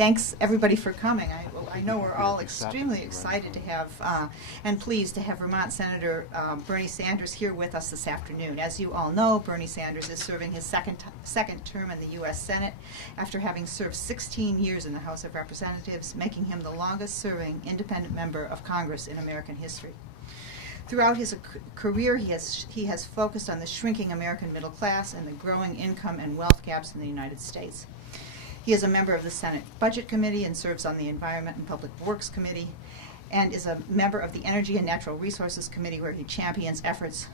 thanks everybody for coming. I know we're all extremely excited to have and pleased to have Vermont Senator Bernie Sanders here with us this afternoon. As you all know, Bernie Sanders is serving his second term in the U.S. Senate after having served 16 years in the House of Representatives, making him the longest-serving independent member of Congress in American history. Throughout his career, he has focused on the shrinking American middle class and the growing income and wealth gaps in the United States. He is a member of the Senate Budget Committee and serves on the Environment and Public Works Committee, and is a member of the Energy and Natural Resources Committee, where he champions efforts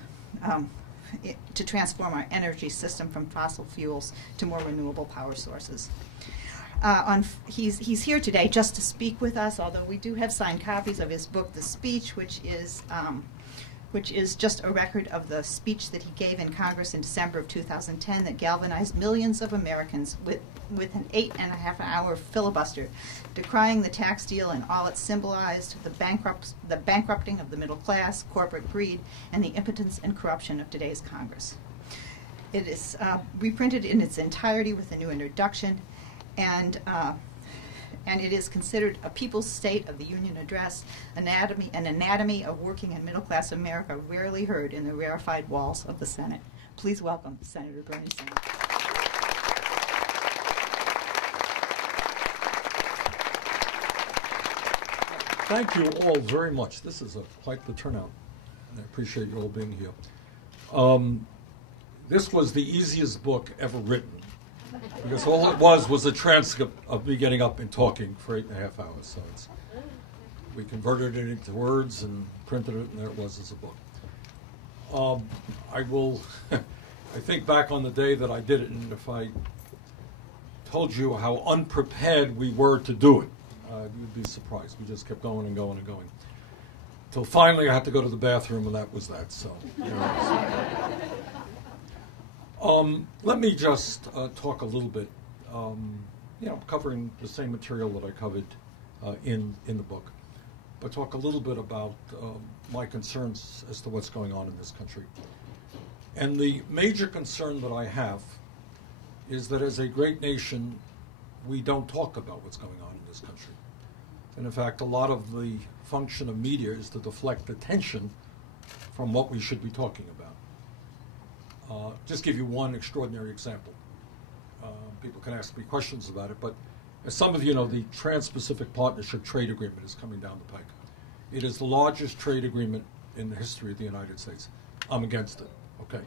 to transform our energy system from fossil fuels to more renewable power sources. He's here today just to speak with us, although we do have signed copies of his book, The Speech, which is just a record of the speech that he gave in Congress in December of 2010 that galvanized millions of Americans with an 8.5-hour filibuster, decrying the tax deal and all it symbolized, the bankrupting of the middle class, corporate greed, and the impotence and corruption of today's Congress. It is reprinted in its entirety with a new introduction, and it is considered a People's State of the Union address, an anatomy of working and middle-class America rarely heard in the rarefied walls of the Senate. Please welcome Senator Bernie Sanders. Thank you all very much. This is quite the turnout. I appreciate you all being here. This was the easiest book ever written, because all it was a transcript of me getting up and talking for 8.5 hours. So we converted it into words and printed it, and there it was as a book. I think back on the day that I did it, and if I told you how unprepared we were to do it, you'd be surprised. We just kept going and going and going. Till finally I had to go to the bathroom, and that was that. So. Let me just talk a little bit, covering the same material that I covered in the book, but talk a little bit about my concerns as to what's going on in this country. And the major concern that I have is that as a great nation, we don't talk about what's going on in this country. And in fact, a lot of the function of media is to deflect attention from what we should be talking about. Just give you one extraordinary example. People can ask me questions about it, but as some of you know, the Trans-Pacific Partnership Trade Agreement is coming down the pike. It is the largest trade agreement in the history of the United States. I'm against it, okay?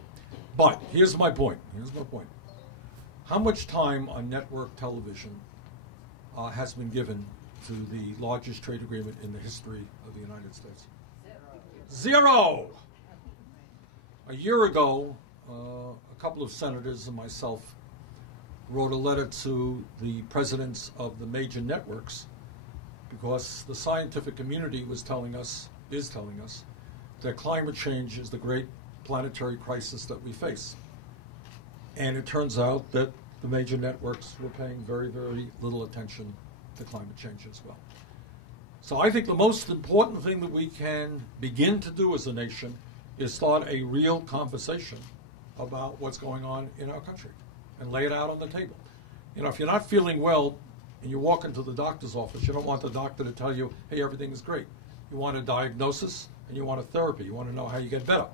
But here's my point. How much time on network television has been given to the largest trade agreement in the history of the United States? Zero! A year ago, a couple of senators and myself wrote a letter to the presidents of the major networks, because the scientific community is telling us that climate change is the great planetary crisis that we face. And it turns out that the major networks were paying very, very little attention to climate change as well. So I think the most important thing that we can begin to do as a nation is start a real conversation about what's going on in our country and lay it out on the table. If you're not feeling well and you walk into the doctor's office, you don't want the doctor to tell you, hey, everything is great. You want a diagnosis and you want a therapy. You want to know how you get better.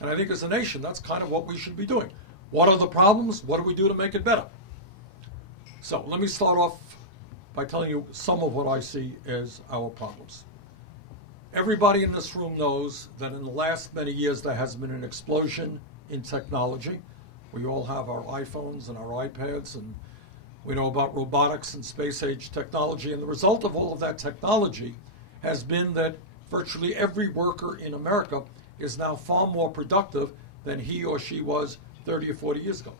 And I think as a nation, that's kind of what we should be doing. What are the problems? What do we do to make it better? So let me start off by telling you some of what I see as our problems. Everybody in this room knows that in the last many years there has been an explosion in technology. We all have our iPhones and our iPads, and we know about robotics and space-age technology. And the result of all of that technology has been that virtually every worker in America is now far more productive than he or she was 30 or 40 years ago.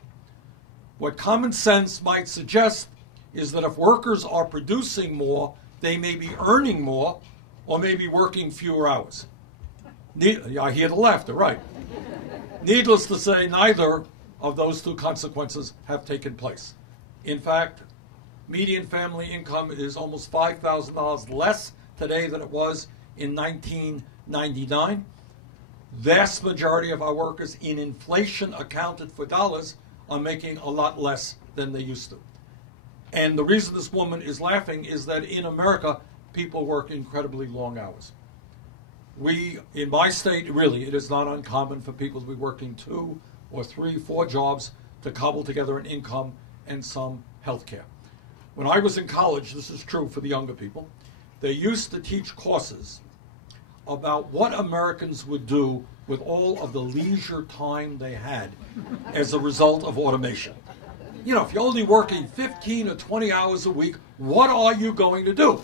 What common sense might suggest is that if workers are producing more, they may be earning more or maybe working fewer hours. I hear the laughter, right. Needless to say, neither of those two consequences have taken place. In fact, median family income is almost $5,000 less today than it was in 1999. Vast majority of our workers, in inflation accounted for dollars, are making a lot less than they used to. And the reason this woman is laughing is that in America, people work incredibly long hours. In my state, really, it is not uncommon for people to be working 2 or 3, 4 jobs to cobble together an income and some health care. When I was in college, this is true for the younger people, they used to teach courses about what Americans would do with all of the leisure time they had as a result of automation. You know, if you're only working 15 or 20 hours a week, what are you going to do?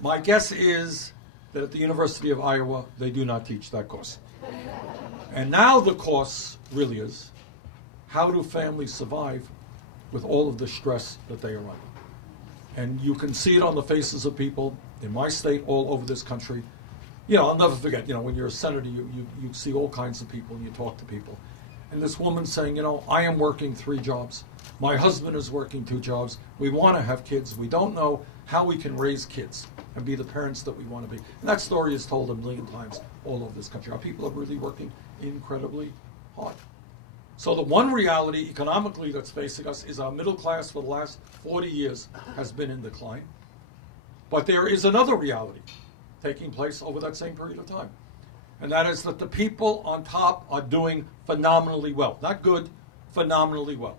My guess is that at the University of Iowa, they do not teach that course. And now the course really is, how do families survive with all of the stress that they are under? And you can see it on the faces of people in my state, all over this country. You know, I'll never forget, you know, when you're a senator, you see all kinds of people and you talk to people. And this woman saying, you know, I am working 3 jobs. My husband is working 2 jobs. We want to have kids. We don't know how we can raise kids and be the parents that we want to be. And that story is told 1,000,000 times all over this country. Our people are really working incredibly hard. So the one reality economically that's facing us is our middle class for the last 40 years has been in decline. But there is another reality taking place over that same period of time. And that is that the people on top are doing phenomenally well. Not good, phenomenally well.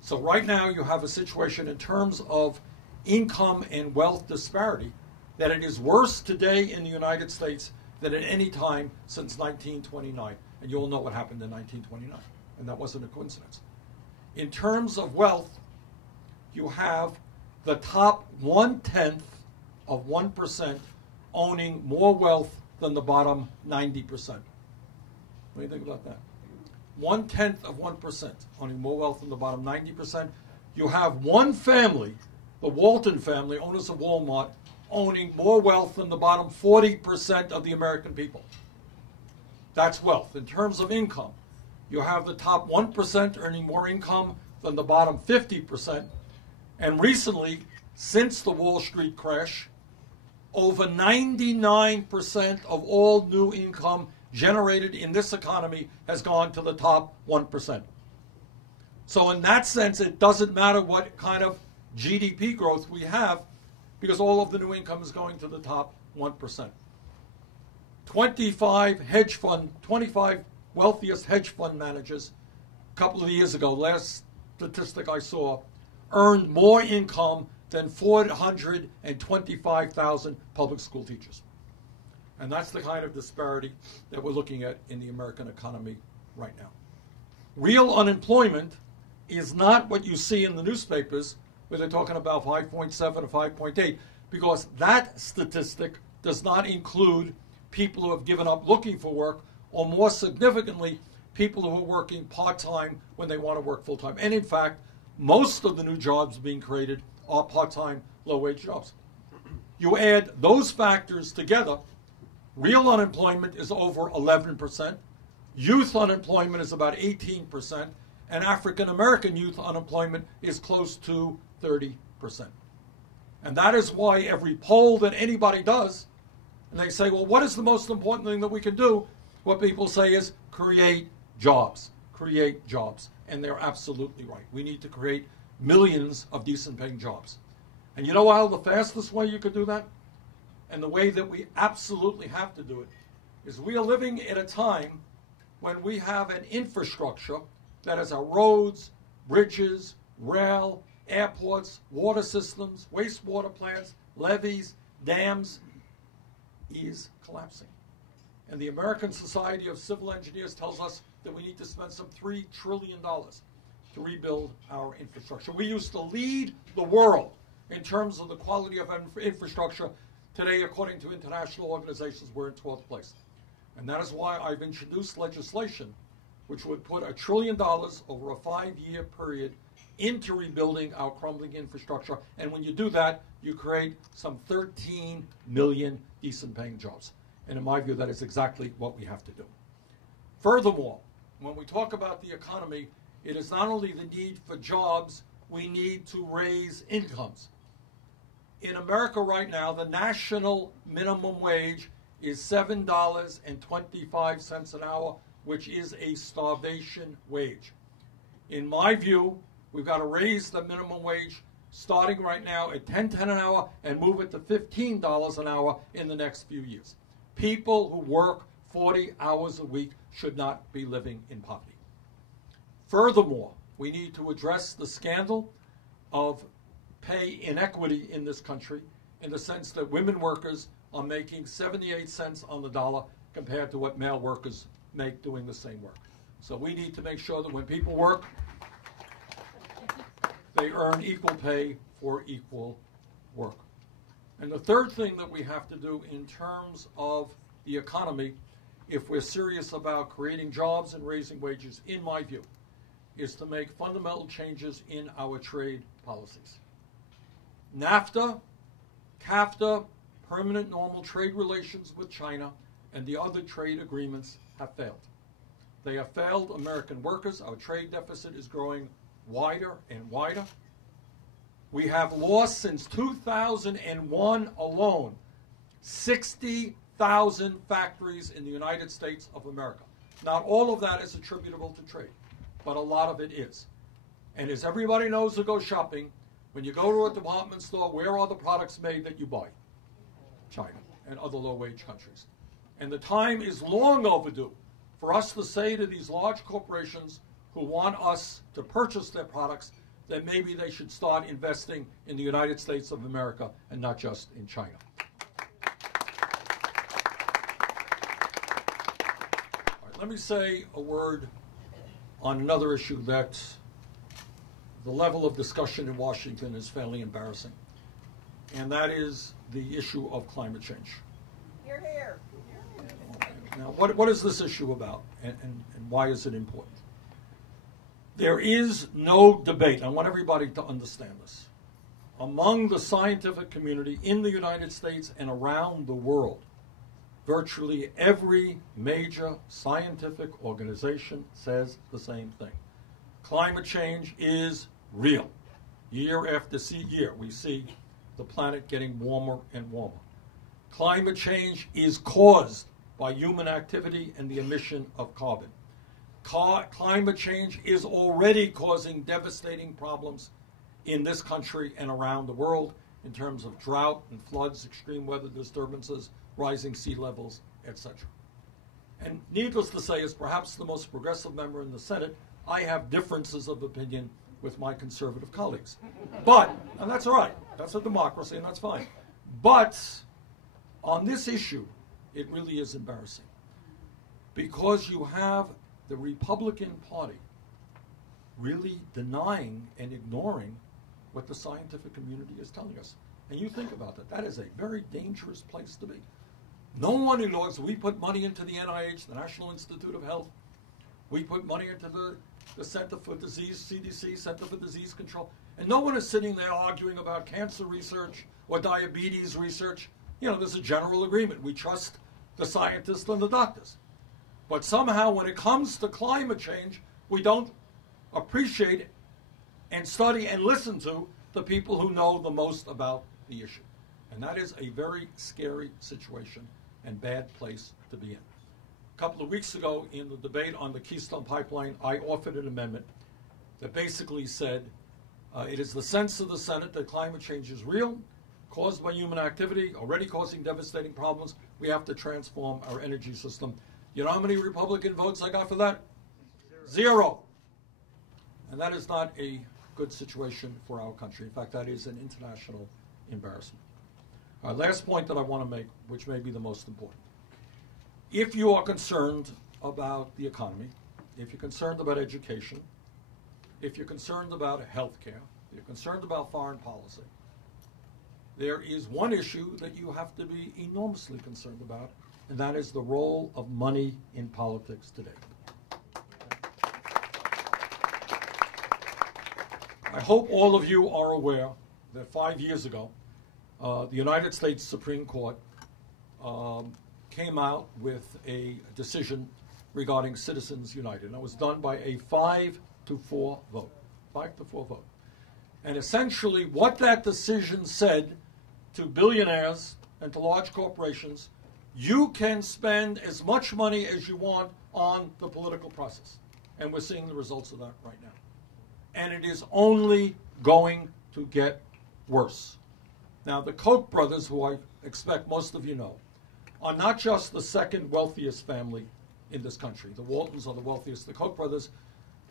So right now you have a situation in terms of income and wealth disparity that it is worse today in the United States than at any time since 1929. And you all know what happened in 1929. And that wasn't a coincidence. In terms of wealth, you have the top 1/10 of 1% owning more wealth than the bottom 90%. What do you think about that? 1/10 of 1% owning more wealth than the bottom 90%. You have one family, the Walton family, owners of Walmart, owning more wealth than the bottom 40% of the American people. That's wealth. In terms of income, you have the top 1% earning more income than the bottom 50%. And recently, since the Wall Street crash, over 99% of all new income generated in this economy has gone to the top 1%. So in that sense, it doesn't matter what kind of GDP growth we have, because all of the new income is going to the top 1%. 25 wealthiest hedge fund managers a couple of years ago, last statistic I saw, earned more income than 425,000 public school teachers. And that's the kind of disparity that we're looking at in the American economy right now. Real unemployment is not what you see in the newspapers where they're talking about 5.7 or 5.8, because that statistic does not include people who have given up looking for work, or more significantly, people who are working part-time when they want to work full-time. And in fact, most of the new jobs being created are part-time, low-wage jobs. You add those factors together, real unemployment is over 11%, youth unemployment is about 18%, and African-American youth unemployment is close to 30%. And that is why every poll that anybody does, and they say, well, what is the most important thing that we can do? What people say is create jobs, create jobs. And they're absolutely right. We need to create millions of decent paying jobs. And you know how the fastest way you could do that? And the way that we absolutely have to do it is we are living at a time when we have an infrastructure that is our roads, bridges, rail, airports, water systems, wastewater plants, levees, dams, is collapsing. And the American Society of Civil Engineers tells us that we need to spend some $3 trillion to rebuild our infrastructure. We used to lead the world in terms of the quality of infrastructure. Today, according to international organizations, we're in 12th place. And that is why I've introduced legislation which would put $1 trillion over a 5-year period into rebuilding our crumbling infrastructure. And when you do that, you create some 13 million decent paying jobs. And in my view, that is exactly what we have to do. Furthermore, when we talk about the economy, it is not only the need for jobs, we need to raise incomes. In America right now, the national minimum wage is $7.25 an hour, which is a starvation wage. In my view, we've got to raise the minimum wage starting right now at $10 an hour, and move it to $15 an hour in the next few years. People who work 40 hours a week should not be living in poverty. Furthermore, we need to address the scandal of pay inequity in this country, in the sense that women workers are making 78 cents on the dollar compared to what male workers make doing the same work. So we need to make sure that when people work, they earn equal pay for equal work. And the third thing that we have to do in terms of the economy, if we're serious about creating jobs and raising wages, in my view, is to make fundamental changes in our trade policies. NAFTA, CAFTA, permanent normal trade relations with China, and the other trade agreements have failed. They have failed American workers. Our trade deficit is growing wider and wider. We have lost since 2001 alone 60,000 factories in the United States of America. Not all of that is attributable to trade, but a lot of it is. And as everybody knows who goes shopping, when you go to a department store, where are the products made that you buy? China and other low-wage countries. And the time is long overdue for us to say to these large corporations who want us to purchase their products that maybe they should start investing in the United States of America and not just in China. All right, let me say a word on another issue that the level of discussion in Washington is fairly embarrassing, and that is the issue of climate change. You're here. Okay. Now, what is this issue about, and why is it important? There is no debate, I want everybody to understand this, among the scientific community in the United States and around the world. Virtually every major scientific organization says the same thing. Climate change is real. Year after year, we see the planet getting warmer and warmer. Climate change is caused by human activity and the emission of carbon. Climate change is already causing devastating problems in this country and around the world in terms of drought and floods, extreme weather disturbances, rising sea levels, etc. And needless to say, as perhaps the most progressive member in the Senate, I have differences of opinion with my conservative colleagues. But, and that's all right, that's a democracy and that's fine. But on this issue, it really is embarrassing, because you have the Republican Party really denying and ignoring what the scientific community is telling us. And you think about that. That is a very dangerous place to be. No one ignores. We put money into the NIH, the National Institute of Health. We put money into the Center for Disease, CDC, Center for Disease Control. And no one is sitting there arguing about cancer research or diabetes research. You know, there's a general agreement. We trust the scientists and the doctors. But somehow when it comes to climate change, we don't appreciate and study and listen to the people who know the most about the issue. And that is a very scary situation and bad place to be in. A couple of weeks ago in the debate on the Keystone Pipeline, I offered an amendment that basically said it is the sense of the Senate that climate change is real, caused by human activity, already causing devastating problems. We have to transform our energy system. You know how many Republican votes I got for that? Zero. And that is not a good situation for our country. In fact, that is an international embarrassment. Last point that I want to make, which may be the most important. If you are concerned about the economy, if you're concerned about education, if you're concerned about health care, if you're concerned about foreign policy, there is one issue that you have to be enormously concerned about, and that is the role of money in politics today. I hope all of you are aware that 5 years ago, the United States Supreme Court came out with a decision regarding Citizens United. And it was done by a 5-4 vote. 5-4 vote. And essentially what that decision said to billionaires and to large corporations: you can spend as much money as you want on the political process. And we're seeing the results of that right now. And it is only going to get worse. Now, the Koch brothers, who I expect most of you know, are not just the second wealthiest family in this country. The Waltons are the wealthiest. The Koch brothers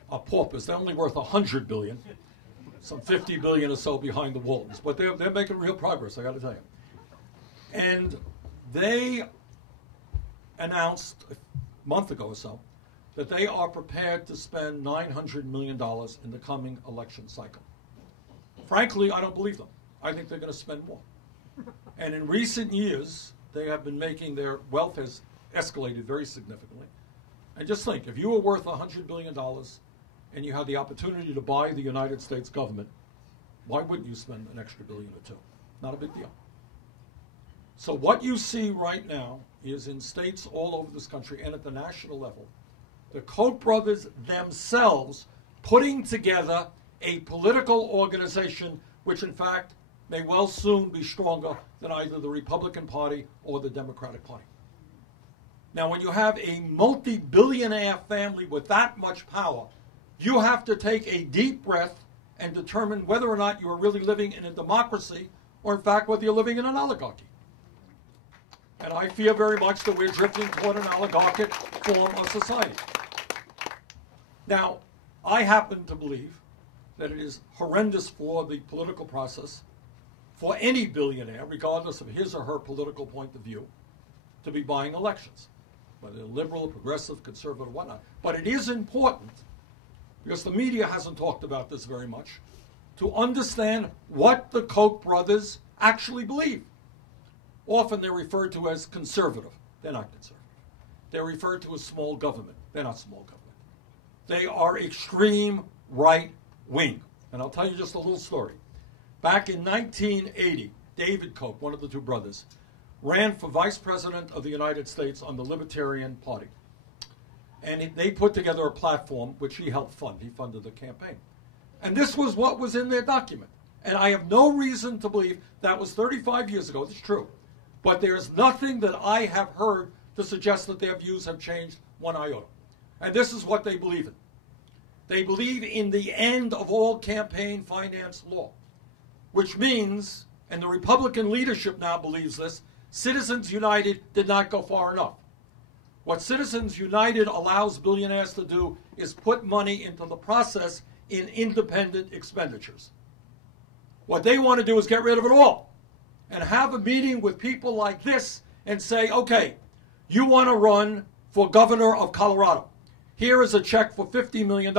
are paupers. They're only worth $100 billion, some $50 billion or so behind the Waltons. But they're making real progress, I got to tell you. And they announced a month ago or so that they are prepared to spend $900 million in the coming election cycle. Frankly, I don't believe them. I think they're going to spend more. And in recent years, they have been making their wealth has escalated very significantly. And just think, if you were worth $100 billion and you had the opportunity to buy the United States government, why wouldn't you spend an extra billion or two? Not a big deal. So what you see right now is in states all over this country and at the national level, the Koch brothers themselves putting together a political organization which in fact may well soon be stronger than either the Republican Party or the Democratic Party. Now, when you have a multi-billionaire family with that much power, you have to take a deep breath and determine whether or not you are really living in a democracy or, in fact, whether you're living in an oligarchy. And I fear very much that we're drifting toward an oligarchic form of society. Now, I happen to believe that it is horrendous for the political process for any billionaire, regardless of his or her political point of view, to be buying elections, whether liberal, progressive, conservative, whatnot. But it is important, because the media hasn't talked about this very much, to understand what the Koch brothers actually believe. Often they're referred to as conservative. They're not conservative. They're referred to as small government. They're not small government. They are extreme right wing. And I'll tell you just a little story. Back in 1980, David Koch, one of the two brothers, ran for vice president of the United States on the Libertarian Party. And they put together a platform which he helped fund. He funded the campaign. And this was what was in their document. And I have no reason to believe that was 35 years ago. It's true. But there's nothing that I have heard to suggest that their views have changed one iota. And this is what they believe in. They believe in the end of all campaign finance law, which means, and the Republican leadership now believes this, Citizens United did not go far enough. What Citizens United allows billionaires to do is put money into the process in independent expenditures. What they want to do is get rid of it all and have a meeting with people like this and say, okay, you want to run for governor of Colorado. Here is a check for $50 million.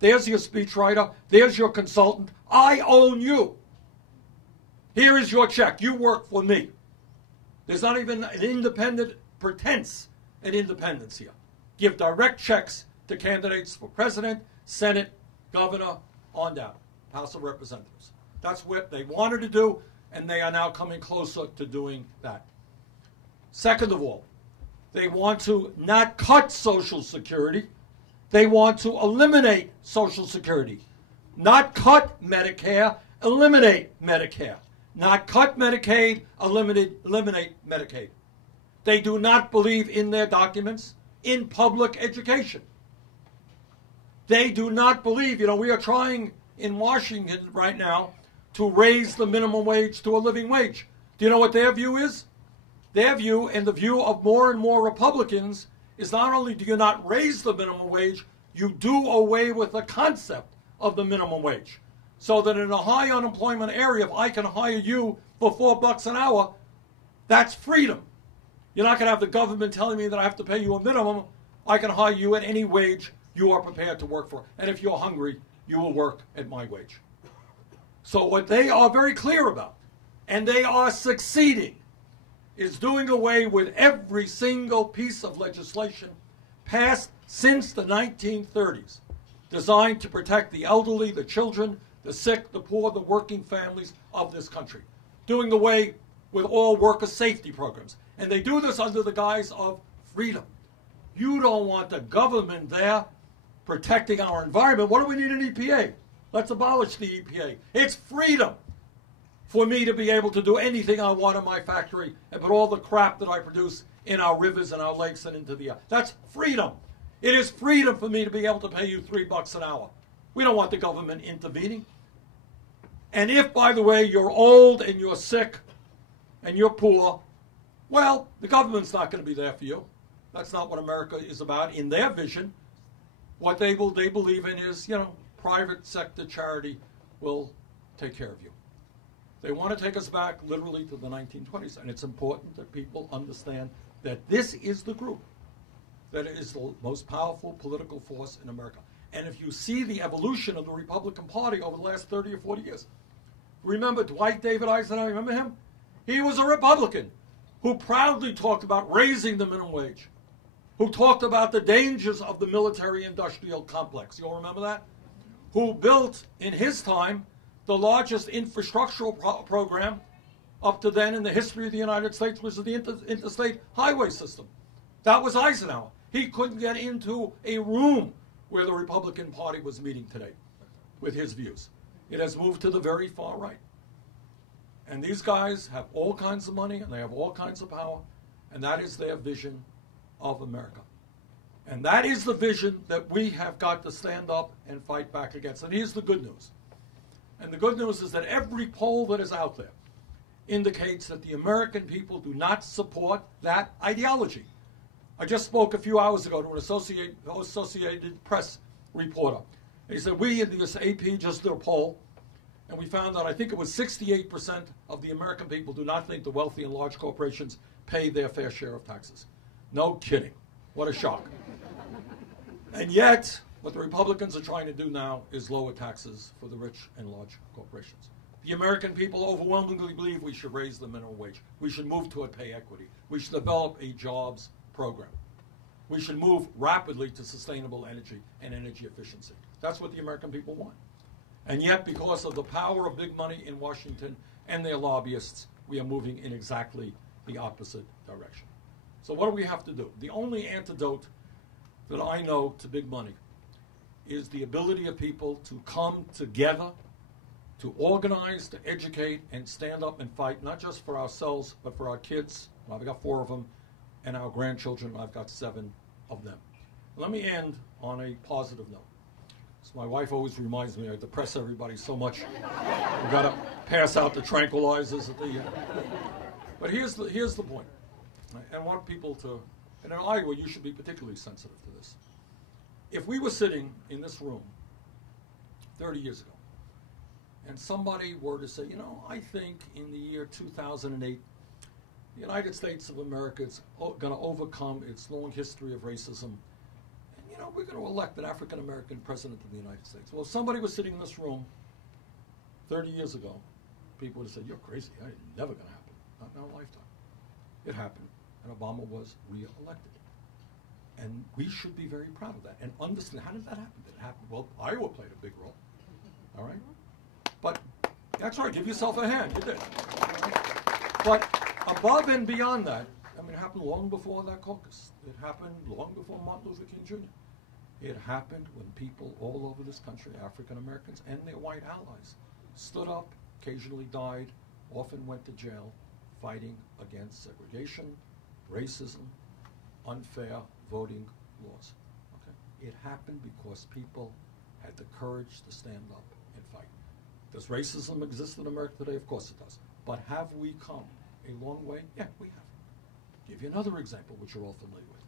There's your speechwriter. There's your consultant. I own you. Here is your check. You work for me. There's not even an independent pretense at independence here. Give direct checks to candidates for president, Senate, governor, on down, House of Representatives. That's what they wanted to do, and they are now coming closer to doing that. Second of all, they want to not cut Social Security. They want to eliminate Social Security. Not cut Medicare, eliminate Medicare. Not cut Medicaid, eliminate Medicaid. They do not believe in their documents in public education. They do not believe, we are trying in Washington right now to raise the minimum wage to a living wage. Do you know what their view is? Their view, and the view of more and more Republicans, is not only do you not raise the minimum wage, you do away with the concept of the minimum wage. So that in a high unemployment area, if I can hire you for $4 an hour, that's freedom. You're not going to have the government telling me that I have to pay you a minimum. I can hire you at any wage you are prepared to work for. And if you're hungry, you will work at my wage. So what they are very clear about, and they are succeeding, is doing away with every single piece of legislation passed since the 1930s, designed to protect the elderly, the children, the sick, the poor, the working families of this country. Doing away with all worker safety programs. And they do this under the guise of freedom. You don't want the government there protecting our environment. What do we need an EPA? Let's abolish the EPA. It's freedom for me to be able to do anything I want in my factory and put all the crap that I produce in our rivers and our lakes and into the air. That's freedom. It is freedom for me to be able to pay you $3 an hour. We don't want the government intervening. And if, by the way, you're old and you're sick and you're poor, well, the government's not going to be there for you. That's not what America is about. In their vision, what they believe in is, private sector charity will take care of you. They want to take us back literally to the 1920s. And it's important that people understand that this is the group that is the most powerful political force in America. And if you see the evolution of the Republican Party over the last 30 or 40 years, remember Dwight David Eisenhower, remember him? He was a Republican who proudly talked about raising the minimum wage, who talked about the dangers of the military-industrial complex. You all remember that? Who built, in his time, the largest infrastructural program up to then in the history of the United States, was the interstate highway system. That was Eisenhower. He couldn't get into a room where the Republican Party was meeting today with his views. It has moved to the very far right. And these guys have all kinds of money and they have all kinds of power, and that is their vision of America. And that is the vision that we have got to stand up and fight back against. And here's the good news. And the good news is that every poll that is out there indicates that the American people do not support that ideology. I just spoke a few hours ago to an Associated Press reporter. And he said, we in this AP just did a poll, and we found that I think it was 68% of the American people do not think the wealthy and large corporations pay their fair share of taxes. No kidding. What a shock. And yet, what the Republicans are trying to do now is lower taxes for the rich and large corporations. The American people overwhelmingly believe we should raise the minimum wage. We should move toward pay equity. We should develop a jobs program. We should move rapidly to sustainable energy and energy efficiency. That's what the American people want. And yet, because of the power of big money in Washington and their lobbyists, we are moving in exactly the opposite direction. So what do we have to do? The only antidote that I know to big money is the ability of people to come together, to organize, to educate, and stand up and fight, not just for ourselves, but for our kids. I've got 4 of them, and our grandchildren. I've got 7 of them. Let me end on a positive note. So my wife always reminds me I depress everybody so much. We've got to pass out the tranquilizers at the end. But here's the point. I want people to, and in Iowa, you should be particularly sensitive to this. If we were sitting in this room 30 years ago, and somebody were to say, I think in the year 2008, the United States of America is going to overcome its long history of racism, and we're going to elect an African-American president of the United States. Well, if somebody was sitting in this room 30 years ago, people would have said, you're crazy. It's never going to happen. Not in our lifetime. It happened, and Obama was re-elected. And we should be very proud of that and understand, how did that happen? Did it happen? Well, Iowa played a big role. All right? But that's right. Give yourself a hand. You did. But above and beyond that, it happened long before that caucus. It happened long before Martin Luther King Jr. It happened when people all over this country, African Americans and their white allies, stood up, occasionally died, often went to jail, fighting against segregation, racism, unfair voting laws. Okay? It happened because people had the courage to stand up and fight. Does racism exist in America today? Of course it does. But have we come a long way? Yeah, we have. Give you another example, which you're all familiar with.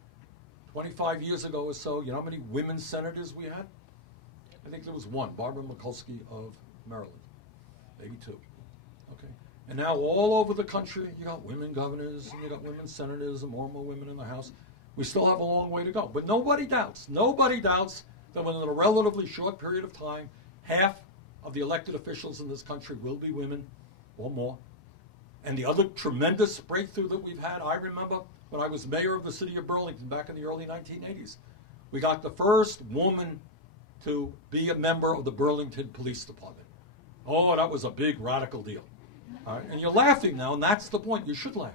25 years ago or so, you know how many women senators we had? I think there was 1, Barbara Mikulski of Maryland, maybe 2. Okay, and now all over the country, you got women governors, and you got women senators, and more women in the House. We still have a long way to go, but nobody doubts that within a relatively short period of time, half of the elected officials in this country will be women or more. And the other tremendous breakthrough that we've had, I remember when I was mayor of the city of Burlington back in the early 1980s, we got the first woman to be a member of the Burlington Police Department. Oh, that was a big radical deal. All right? And you're laughing now, and that's the point. You should laugh.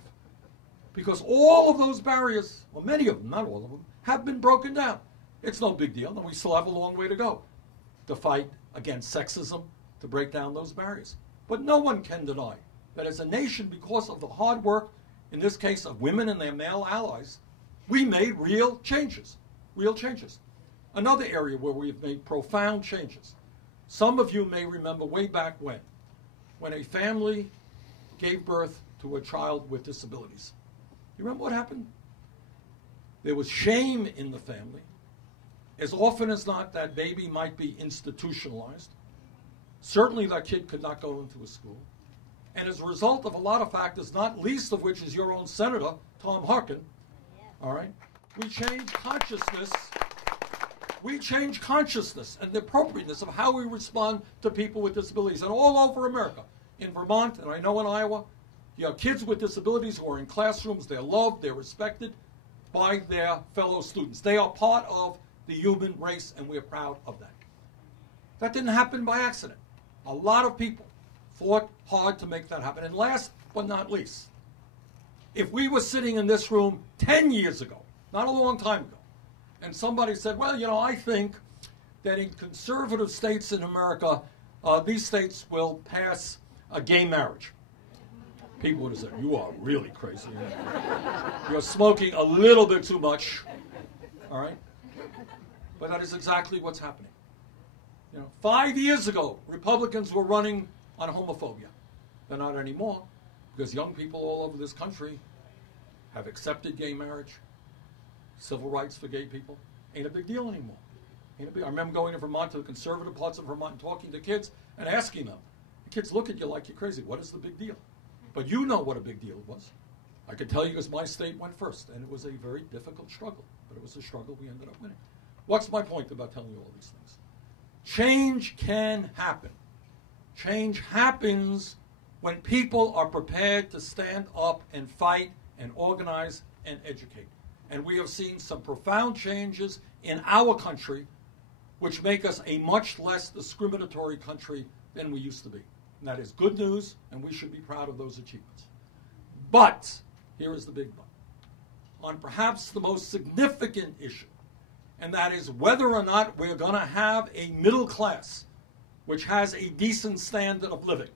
Because all of those barriers, well, many of them, not all of them, have been broken down. It's no big deal, and we still have a long way to go to fight against sexism, to break down those barriers. But no one can deny that as a nation, because of the hard work, in this case of women and their male allies, we made real changes. Real changes. Another area where we've made profound changes. Some of you may remember way back when when a family gave birth to a child with disabilities. You remember what happened? There was shame in the family. As often as not, that baby might be institutionalized. Certainly that kid could not go into a school. And as a result of a lot of factors, not least of which is your own senator, Tom Harkin, all right, we change consciousness. We change consciousness and the appropriateness of how we respond to people with disabilities. And all over America, in Vermont, and I know in Iowa, you have kids with disabilities who are in classrooms. They're loved, they're respected by their fellow students. They are part of the human race, and we're proud of that. That didn't happen by accident. A lot of people fought hard to make that happen. And last but not least, if we were sitting in this room 10 years ago, not a long time ago, and somebody said, well, you know, I think that in conservative states in America, these states will pass a gay marriage. People would have said, you are really crazy. You're smoking a little bit too much. All right? But that is exactly what's happening. You know, 5 years ago, Republicans were running on homophobia. They're not anymore, because young people all over this country have accepted gay marriage. Civil rights for gay people ain't a big deal anymore. Ain't a big, I remember going to Vermont, to the conservative parts of Vermont, and talking to kids and asking them. The kids look at you like you're crazy. What is the big deal? But you know what a big deal it was. I can tell you because my state went first, and it was a very difficult struggle. But it was a struggle we ended up winning. What's my point about telling you all these things? Change can happen. Change happens when people are prepared to stand up and fight and organize and educate. And we have seen some profound changes in our country which make us a much less discriminatory country than we used to be. And that is good news, and we should be proud of those achievements. But, here is the big but, on perhaps the most significant issue, and that is whether or not we're going to have a middle class which has a decent standard of living,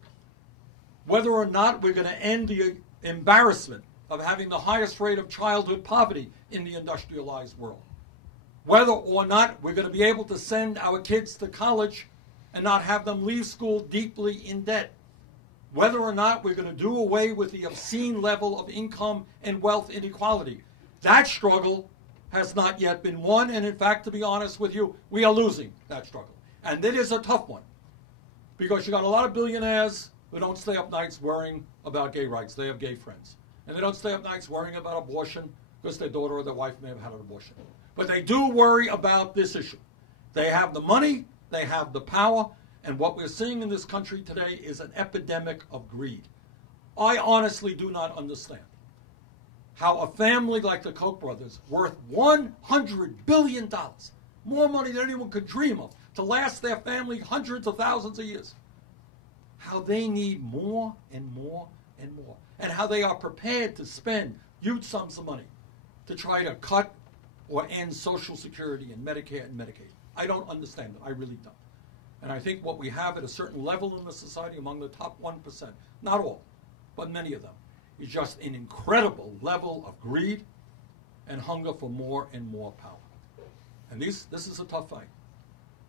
whether or not we're going to end the embarrassment of having the highest rate of childhood poverty in the industrialized world, whether or not we're going to be able to send our kids to college and not have them leave school deeply in debt, whether or not we're going to do away with the obscene level of income and wealth inequality. That struggle has not yet been won, and in fact, to be honest with you, we are losing that struggle. And it is a tough one, because you got a lot of billionaires who don't stay up nights worrying about gay rights. They have gay friends. And they don't stay up nights worrying about abortion because their daughter or their wife may have had an abortion. But they do worry about this issue. They have the money, they have the power, and what we're seeing in this country today is an epidemic of greed. I honestly do not understand how a family like the Koch brothers, worth $100 billion, more money than anyone could dream of, to last their family hundreds of thousands of years, how they need more and more and more, and how they are prepared to spend huge sums of money to try to cut or end Social Security and Medicare and Medicaid. I don't understand it. I really don't. And I think what we have at a certain level in the society among the top 1%, not all, but many of them, is just an incredible level of greed and hunger for more and more power. And this is a tough fight.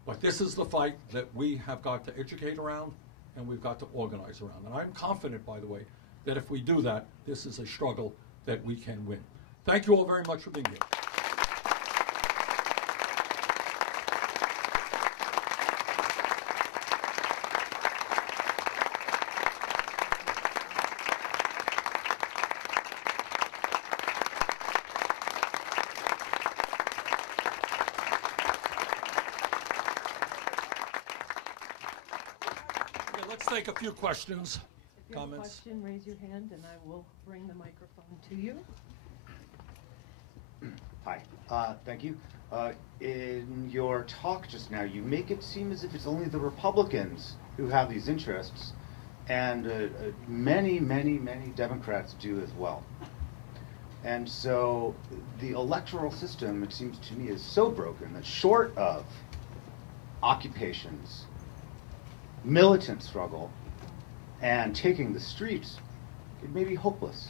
But this is the fight that we have got to educate around and we've got to organize around. And I'm confident, by the way, that if we do that, this is a struggle that we can win. Thank you all very much for being here. Let's take a few questions, comments. If you have a question, raise your hand and I will bring the microphone to you. Hi, thank you. In your talk just now, you make it seem as if it's only the Republicans who have these interests, and many Democrats do as well. And so the electoral system, it seems to me, is so broken that short of occupations, militant struggle, and taking the streets, it may be hopeless.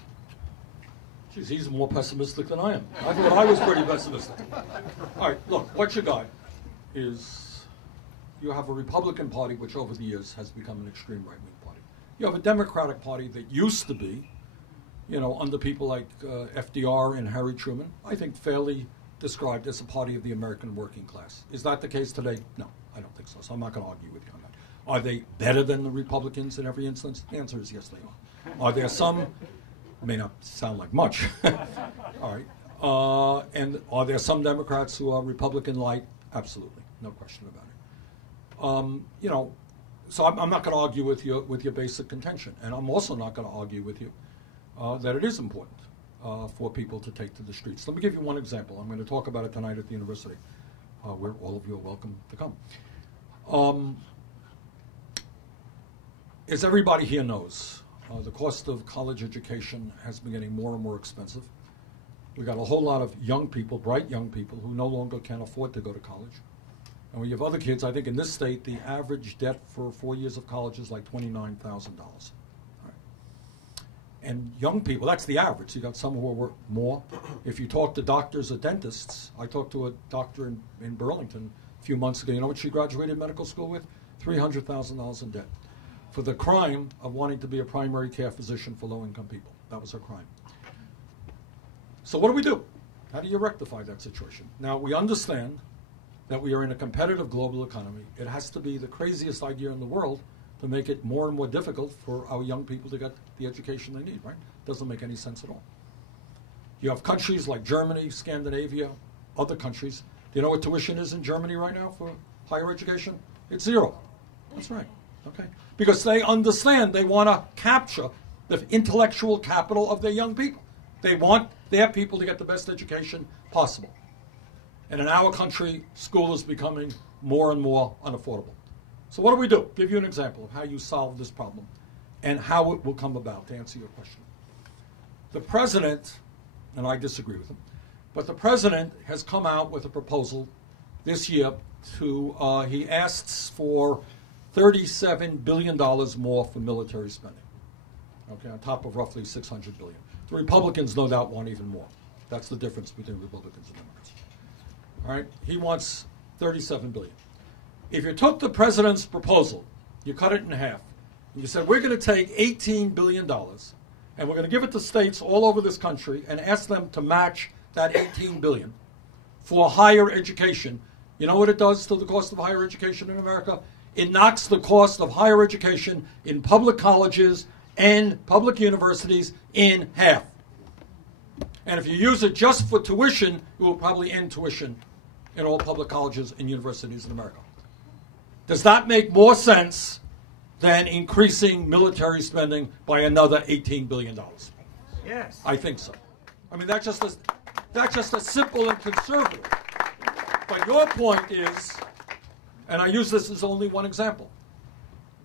Geez, he's more pessimistic than I am. I thought I was pretty pessimistic. All right, look, what you got is you have a Republican Party which over the years has become an extreme right-wing party. You have a Democratic Party that used to be, under people like FDR and Harry Truman, I think fairly described as a party of the American working class. Is that the case today? No, I don't think so. So I'm not going to argue with you on that. Are they better than the Republicans in every instance? The answer is yes, they are. Are there some, may not sound like much, all right, and are there some Democrats who are Republican-like? Absolutely, no question about it. So I'm not going to argue with your basic contention, and I'm also not going to argue with you that it is important for people to take to the streets. Let me give you one example. I'm going to talk about it tonight at the university, where all of you are welcome to come. As everybody here knows, the cost of college education has been getting more and more expensive. We've got a whole lot of young people, bright young people, who no longer can afford to go to college. And when you have other kids, I think in this state, the average debt for 4 years of college is like $29,000. Right. And young people, that's the average. You got some who are worth more. If you talk to doctors or dentists, I talked to a doctor in Burlington a few months ago. You know what she graduated medical school with? $300,000 in debt for the crime of wanting to be a primary care physician for low-income people. That was her crime. So what do? How do you rectify that situation? Now, we understand that we are in a competitive global economy. It has to be the craziest idea in the world to make it more and more difficult for our young people to get the education they need, right? Doesn't make any sense at all. You have countries like Germany, Scandinavia, other countries. Do you know what tuition is in Germany right now for higher education? It's 0. That's right, okay? Because they understand they want to capture the intellectual capital of their young people. They want their people to get the best education possible. And in our country, school is becoming more and more unaffordable. So what do? Give you an example of how you solve this problem and how it will come about, to answer your question. The president, and I disagree with him, but the president has come out with a proposal this year to, he asks for $37 billion more for military spending, okay, on top of roughly $600 billion. The Republicans, no doubt, want even more. That's the difference between Republicans and Democrats. All right, he wants $37 billion. If you took the president's proposal, you cut it in half, and you said, we're going to take $18 billion, and we're going to give it to states all over this country and ask them to match that $18 billion for higher education, you know what it does to the cost of higher education in America? It knocks the cost of higher education in public colleges and public universities in half. And if you use it just for tuition, it will probably end tuition in all public colleges and universities in America. Does that make more sense than increasing military spending by another $18 billion? Yes. I think so. I mean, that's just a simple and conservative. But your point is, and I use this as only one example,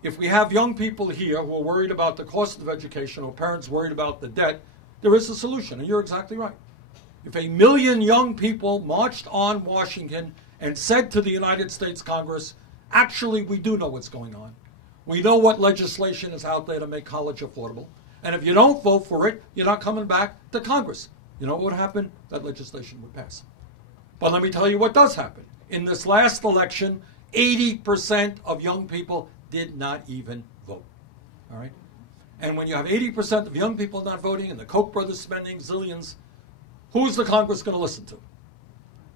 if we have young people here who are worried about the cost of education or parents worried about the debt, there is a solution, and you're exactly right. If 1 million young people marched on Washington and said to the United States Congress, actually, we do know what's going on. We know what legislation is out there to make college affordable. And if you don't vote for it, you're not coming back to Congress. You know what would happen? That legislation would pass. But let me tell you what does happen. In this last election, 80% of young people did not even vote. All right? And when you have 80% of young people not voting and the Koch brothers spending zillions, who's the Congress going to listen to?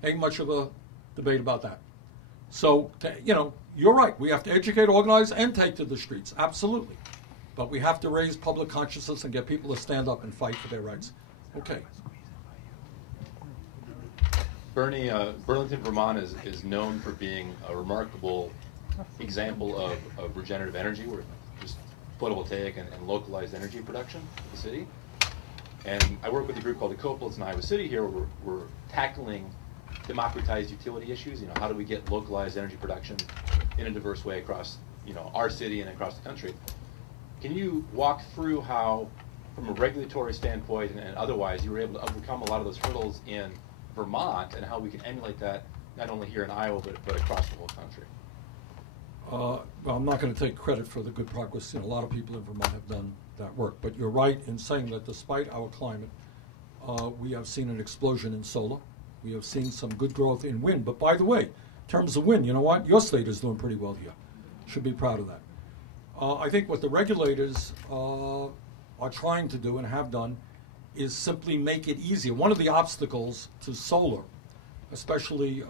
Ain't much of a debate about that. So, you're right. We have to educate, organize, and take to the streets. Absolutely. But we have to raise public consciousness and get people to stand up and fight for their rights. Okay. Bernie, Burlington, Vermont is known for being a remarkable example of regenerative energy, where just photovoltaic and localized energy production in the city. And I work with a group called the Coplets in Iowa City here, where we're tackling democratized utility issues. How do we get localized energy production in a diverse way across, our city and across the country? Can you walk through how, from a regulatory standpoint and otherwise, you were able to overcome a lot of those hurdles in Vermont, and how we can emulate that not only here in Iowa but across the whole country? Well, I'm not going to take credit for the good progress. A lot of people in Vermont have done that work. But you're right in saying that despite our climate, we have seen an explosion in solar. We have seen some good growth in wind. But by the way, in terms of wind, you know what? Your state is doing pretty well here. Should be proud of that. I think what the regulators are trying to do and have done is simply make it easier. One of the obstacles to solar, especially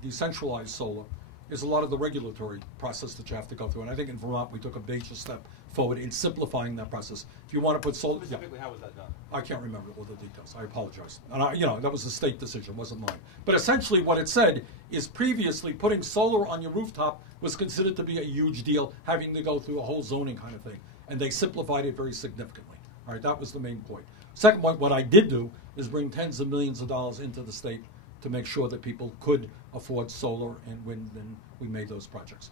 decentralized solar, is a lot of the regulatory process that you have to go through. And I think in Vermont we took a major step forward in simplifying that process. If you want to put solar... Specifically, how was that done? I can't remember all the details. I apologize. And that was a state decision, wasn't mine. But essentially what it said is previously putting solar on your rooftop was considered to be a huge deal, having to go through a whole zoning kind of thing. And they simplified it very significantly. All right, that was the main point. Second point, what I did do is bring tens of millions of dollars into the state to make sure that people could afford solar and wind, and we made those projects.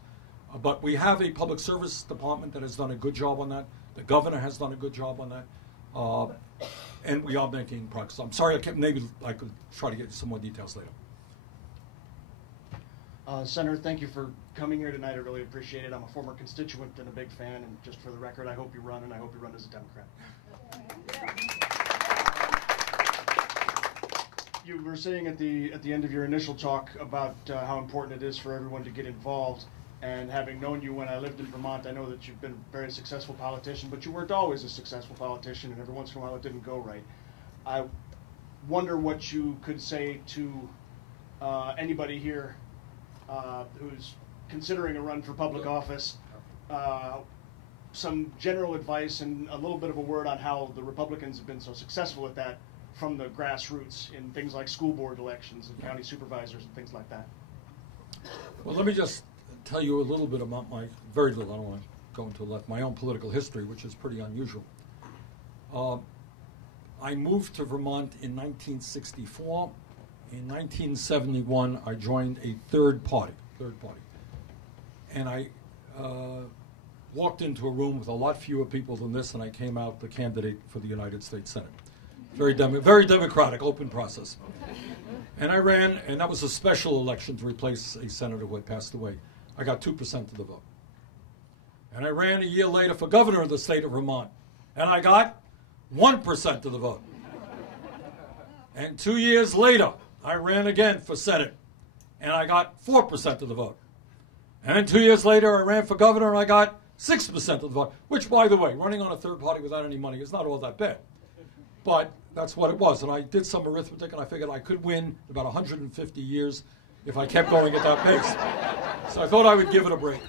But we have a public service department that has done a good job on that. The governor has done a good job on that. And we are making progress. I'm sorry, maybe I could try to get you some more details later. Senator, thank you for coming here tonight. I really appreciate it. I'm a former constituent and a big fan, and just for the record, I hope you run, and I hope you run as a Democrat. You were saying at the end of your initial talk about how important it is for everyone to get involved, and having known you when I lived in Vermont, I know that you've been a very successful politician, but you weren't always a successful politician, and every once in a while it didn't go right. I wonder what you could say to anybody here who's considering a run for public office, some general advice and a little bit of a word on how the Republicans have been so successful at that from the grassroots in things like school board elections and county supervisors and things like that. Well, let me just tell you a little bit about very little, I don't want to go into my own political history, which is pretty unusual. I moved to Vermont in 1964. In 1971, I joined a third party. And I walked into a room with a lot fewer people than this, and I came out the candidate for the United States Senate. Very democratic, open process. And I ran, and that was a special election to replace a senator who had passed away. I got 2% of the vote. And I ran a year later for governor of the state of Vermont, and I got 1% of the vote. And 2 years later, I ran again for Senate, and I got 4% of the vote. And 2 years later, I ran for governor, and I got 6% of the vote, which, by the way, running on a third party without any money is not all that bad. But that's what it was. And I did some arithmetic, and I figured I could win about 150 years if I kept going at that pace. So I thought I would give it a break.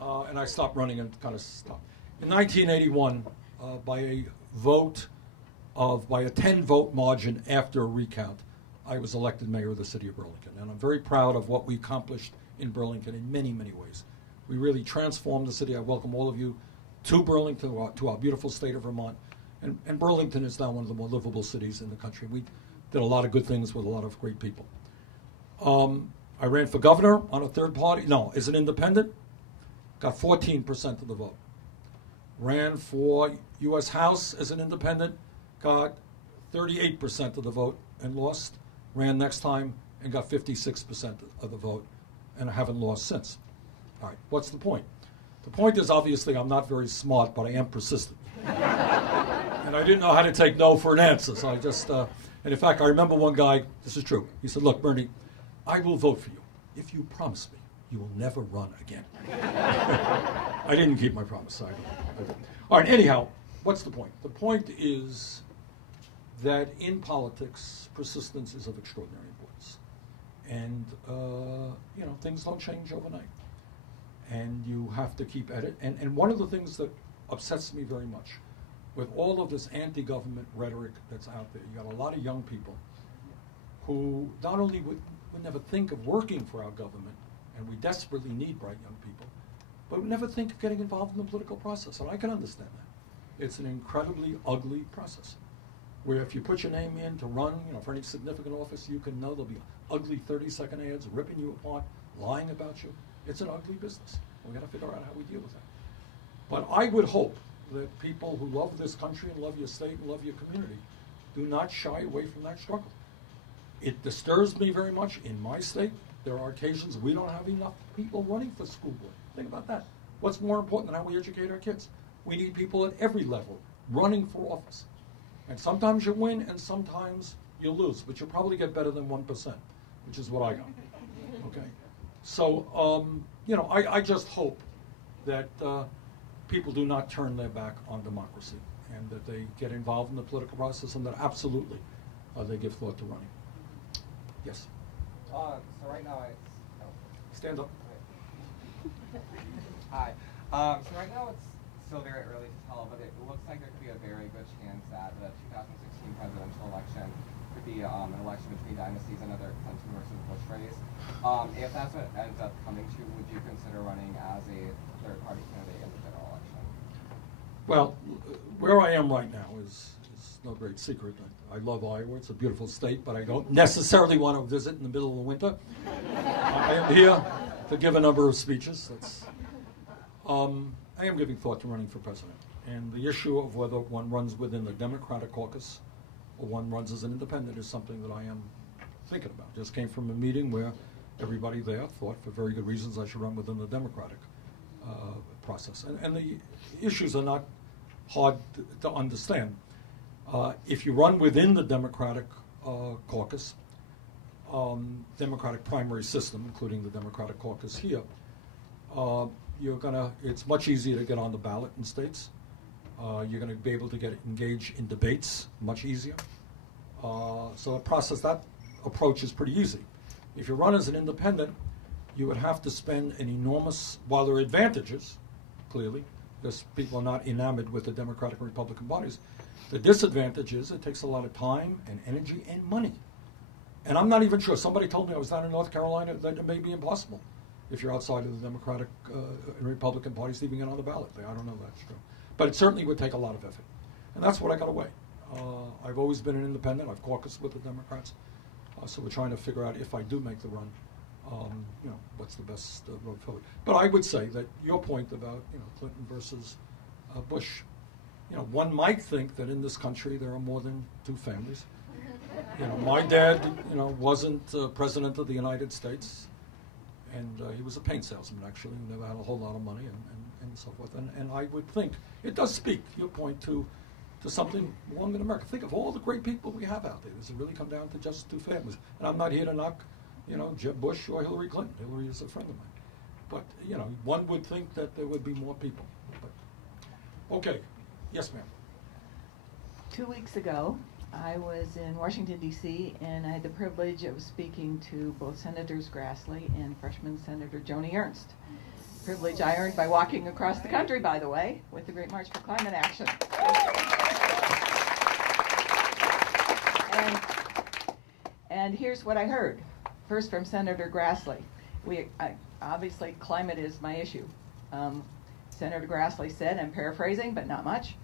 And I stopped running and kind of stopped. In 1981, by a 10-vote margin after a recount, I was elected mayor of the city of Burlington. And I'm very proud of what we accomplished in Burlington in many, many ways. We really transformed the city. I welcome all of you to Burlington, to our beautiful state of Vermont. And Burlington is now one of the more livable cities in the country. We did a lot of good things with a lot of great people. I ran for governor on a third party. No, as an independent, got 14% of the vote. Ran for U.S. House as an independent, got 38% of the vote and lost. Ran next time and got 56% of the vote, and I haven't lost since. All right, what's the point? The point is, obviously, I'm not very smart, but I am persistent. And I didn't know how to take no for an answer, so I just, and in fact, I remember one guy, this is true, he said, look, Bernie, I will vote for you if you promise me you will never run again. I didn't keep my promise. All right, anyhow, what's the point? The point is that in politics, persistence is of extraordinary importance. And, things don't change overnight. And you have to keep at it. And one of the things that upsets me very much, with all of this anti-government rhetoric that's out there, you got a lot of young people who not only would never think of working for our government, and we desperately need bright young people, but would never think of getting involved in the political process. And I can understand that. It's an incredibly ugly process, where if you put your name in to run, for any significant office, you can know there'll be ugly 30-second ads ripping you apart, lying about you. It's an ugly business. We've got to figure out how we deal with that. But I would hope that people who love this country and love your state and love your community do not shy away from that struggle. It disturbs me very much. In my state, there are occasions we don't have enough people running for school board. Think about that. What's more important than how we educate our kids? We need people at every level running for office. And sometimes you win and sometimes you lose, but you'll probably get better than 1%, which is what I got. Okay? So, I just hope that people do not turn their back on democracy, and that they get involved in the political process, and that absolutely they give thought to running. Yes? So right now Stand up. Hi. So right now it's still very early to tell, but it looks like there could be a very good chance that the 2016 presidential election could be an election between dynasties, another Clinton versus Bush race. If that's what ends up coming to, would you consider running as a third-party candidate in the general election? Well, where I am right now is no great secret. I love Iowa. It's a beautiful state, but I don't necessarily want to visit in the middle of the winter. I am here to give a number of speeches. I am giving thought to running for president. And the issue of whether one runs within the Democratic caucus or one runs as an independent is something that I am thinking about. Just came from a meeting where everybody there thought, for very good reasons, I should run within the Democratic process. And the issues are not hard to understand. If you run within the Democratic caucus, Democratic primary system, including the Democratic caucus here, it's much easier to get on the ballot in states. You're going to be able to get engaged in debates much easier. So that approach is pretty easy. If you run as an independent, you would have to spend an enormous, while there are advantages, clearly, because people are not enamored with the Democratic and Republican parties. The disadvantage is it takes a lot of time and energy and money. And I'm not even sure. Somebody told me I was down in North Carolina that it may be impossible if you're outside of the Democratic and Republican parties to even get on the ballot. I don't know if that's true. But it certainly would take a lot of effort. And that's what I got away. I've always been an independent. I've caucused with the Democrats. So we're trying to figure out if I do make the run, what's the best road forward. But I would say that your point about, Clinton versus Bush, one might think that in this country there are more than two families. My dad, wasn't president of the United States, and he was a paint salesman, actually, who never had a whole lot of money and so forth. And I would think it does speak, your point, to something wrong in America. Think of all the great people we have out there. Does it really come down to just two families? And I'm not here to knock, Jeb Bush or Hillary Clinton. Hillary is a friend of mine. But, one would think that there would be more people. But, okay. Yes, ma'am. 2 weeks ago, I was in Washington, D.C., and I had the privilege of speaking to both Senators Grassley and freshman Senator Joni Ernst. Privilege I earned by walking across the country, by the way, with the Great March for Climate Action. And here's what I heard. First from Senator Grassley. Obviously, climate is my issue. Senator Grassley said, I'm paraphrasing, but not much,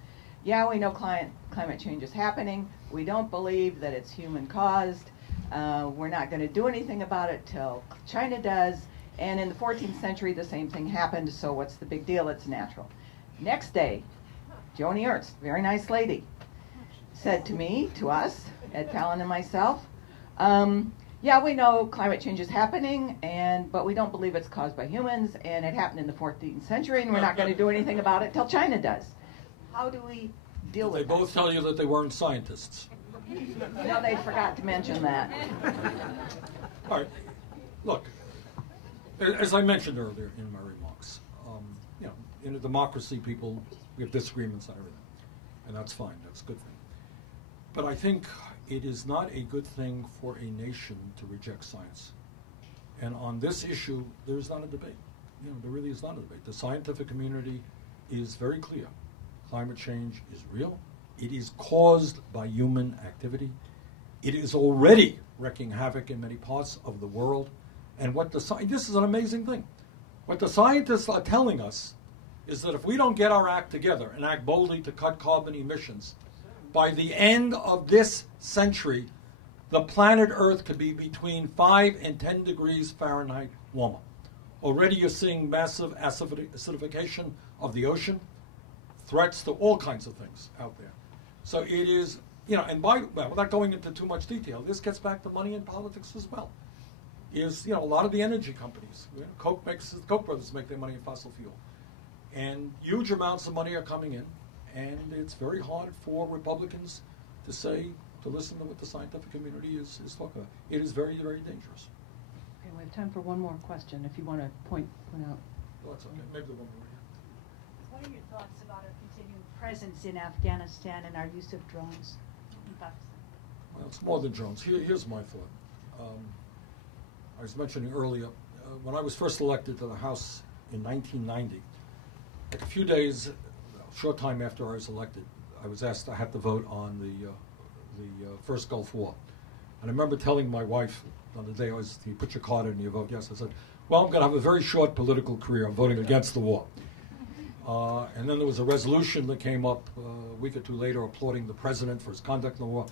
yeah, we know climate change is happening. We don't believe that it's human-caused. We're not going to do anything about it till China does. And in the 14th century, the same thing happened, so what's the big deal? It's natural. Next day, Joni Ernst, very nice lady, said to me, to us, Ed Fallon and myself, yeah, we know climate change is happening, but we don't believe it's caused by humans, and it happened in the 14th century, and we're not going to do anything about it till China does. How do we deal with that? They both tell you that they weren't scientists. No, they forgot to mention that. All right. Look, as I mentioned earlier in my remarks, in a democracy, we have disagreements on everything, and that's fine. That's a good thing. But I think it is not a good thing for a nation to reject science. And on this issue, there is not a debate. There really is not a debate. The scientific community is very clear. Climate change is real. It is caused by human activity. It is already wreaking havoc in many parts of the world. And this is an amazing thing. What the scientists are telling us is that if we don't get our act together and act boldly to cut carbon emissions, by the end of this century, the planet Earth could be between 5 and 10 degrees Fahrenheit warmer. Already you're seeing massive acidification of the ocean, threats to all kinds of things out there. So it is, and without going into too much detail, this gets back to money in politics as well. A lot of the energy companies, Koch brothers make their money in fossil fuel. And huge amounts of money are coming in, and it's very hard for Republicans to listen to what the scientific community is talking about. It is very, very dangerous. Okay, we have time for one more question if you want to point out. Well, that's okay. Maybe the one more here. What are your thoughts about our continuing presence in Afghanistan and our use of drones in Pakistan? Well, it's more than drones. Here's my thought. I was mentioning earlier, when I was first elected to the House in 1990, like a few days, a short time after I was elected, I was asked, I had to vote on the first Gulf War. And I remember telling my wife on the day you put your card in and you vote yes. I said, well, I'm going to have a very short political career. I'm voting against the war. And then there was a resolution that came up a week or two later applauding the president for his conduct in the war.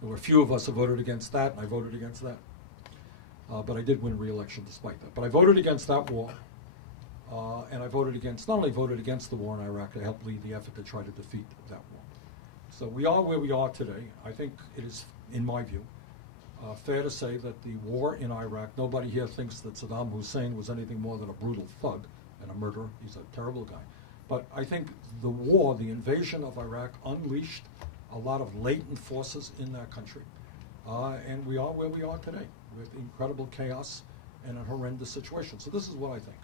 There were a few of us who voted against that, and I voted against that. But I did win re-election despite that. But I voted against that war, and I voted against, not only voted against the war in Iraq, I helped lead the effort to try to defeat that war. So we are where we are today. I think it is, in my view, fair to say that the war in Iraq, nobody here thinks that Saddam Hussein was anything more than a brutal thug and a murderer. He's a terrible guy. But I think the war, the invasion of Iraq, unleashed a lot of latent forces in that country. And we are where we are today, with incredible chaos and a horrendous situation. So this is what I think.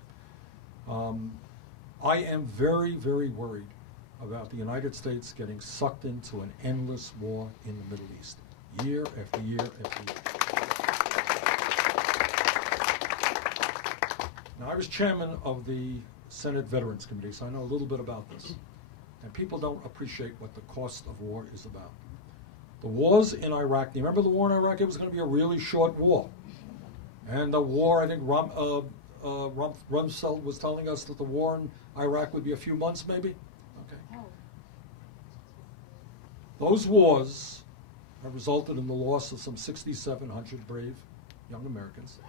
I am very, very worried about the United States getting sucked into an endless war in the Middle East, year after year after year. Now, I was chairman of the Senate Veterans Committee, so I know a little bit about this. And people don't appreciate what the cost of war is about. The wars in Iraq, do you remember the war in Iraq? It was going to be a really short war. And the war, I think Rumsfeld was telling us that the war in Iraq would be a few months maybe. Okay. Those wars have resulted in the loss of some 6,700 brave young Americans.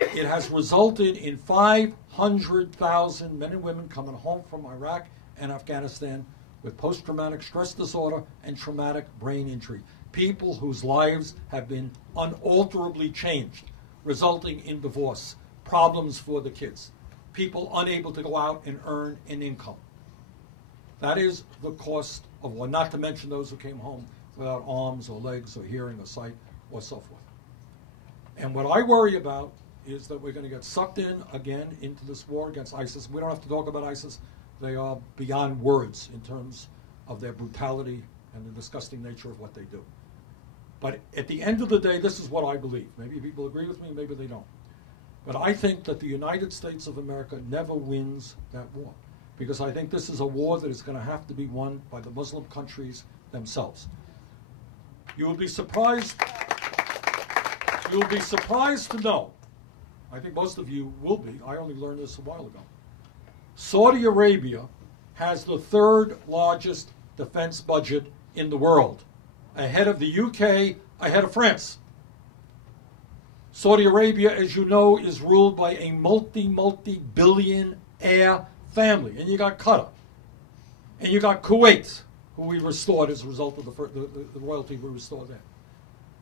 It has resulted in 500,000 men and women coming home from Iraq and Afghanistan with post-traumatic stress disorder and traumatic brain injury. People whose lives have been unalterably changed, resulting in divorce, problems for the kids, people unable to go out and earn an income. That is the cost of war, not to mention those who came home without arms or legs or hearing or sight or so forth. And what I worry about is that we're going to get sucked in again into this war against ISIS. We don't have to talk about ISIS. They are beyond words in terms of their brutality and the disgusting nature of what they do. But at the end of the day, this is what I believe. Maybe people agree with me, maybe they don't. But I think that the United States of America never wins that war, because I think this is a war that is going to have to be won by the Muslim countries themselves. You will be surprised to know, I think most of you will be, I only learned this a while ago, Saudi Arabia has the third largest defense budget in the world, ahead of the UK, ahead of France. Saudi Arabia, as you know, is ruled by a multi-billionaire family. And you got Qatar. And you got Kuwait, who we restored as a result of the royalty we restored there.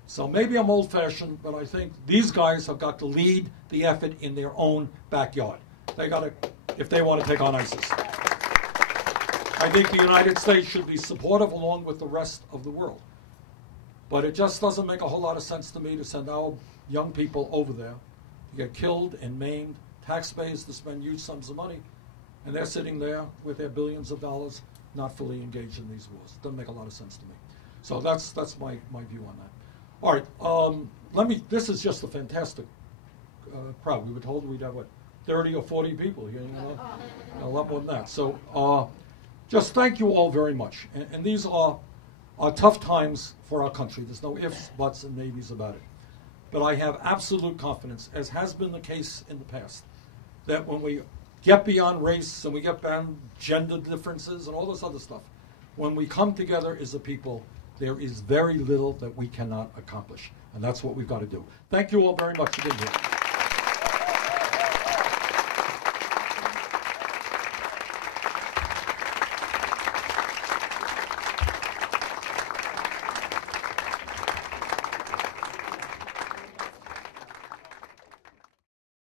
So maybe I'm old-fashioned, but I think these guys have got to lead the effort in their own backyard. They got to, if they want to take on ISIS. I think the United States should be supportive along with the rest of the world. But it just doesn't make a whole lot of sense to me to send our young people over there to get killed and maimed, taxpayers to spend huge sums of money, and they're sitting there with their billions of dollars not fully engaged in these wars. Doesn't make a lot of sense to me. So that's my view on that. All right, this is just a fantastic crowd. We were told we'd have, 30 or 40 people here, a lot more than that. So just thank you all very much. And these are tough times for our country. There's no ifs, buts, and maybes about it. But I have absolute confidence, as has been the case in the past, that when we get beyond race and we get beyond gender differences and all this other stuff, when we come together as a people, there is very little that we cannot accomplish. And that's what we've got to do. Thank you all very much for being here.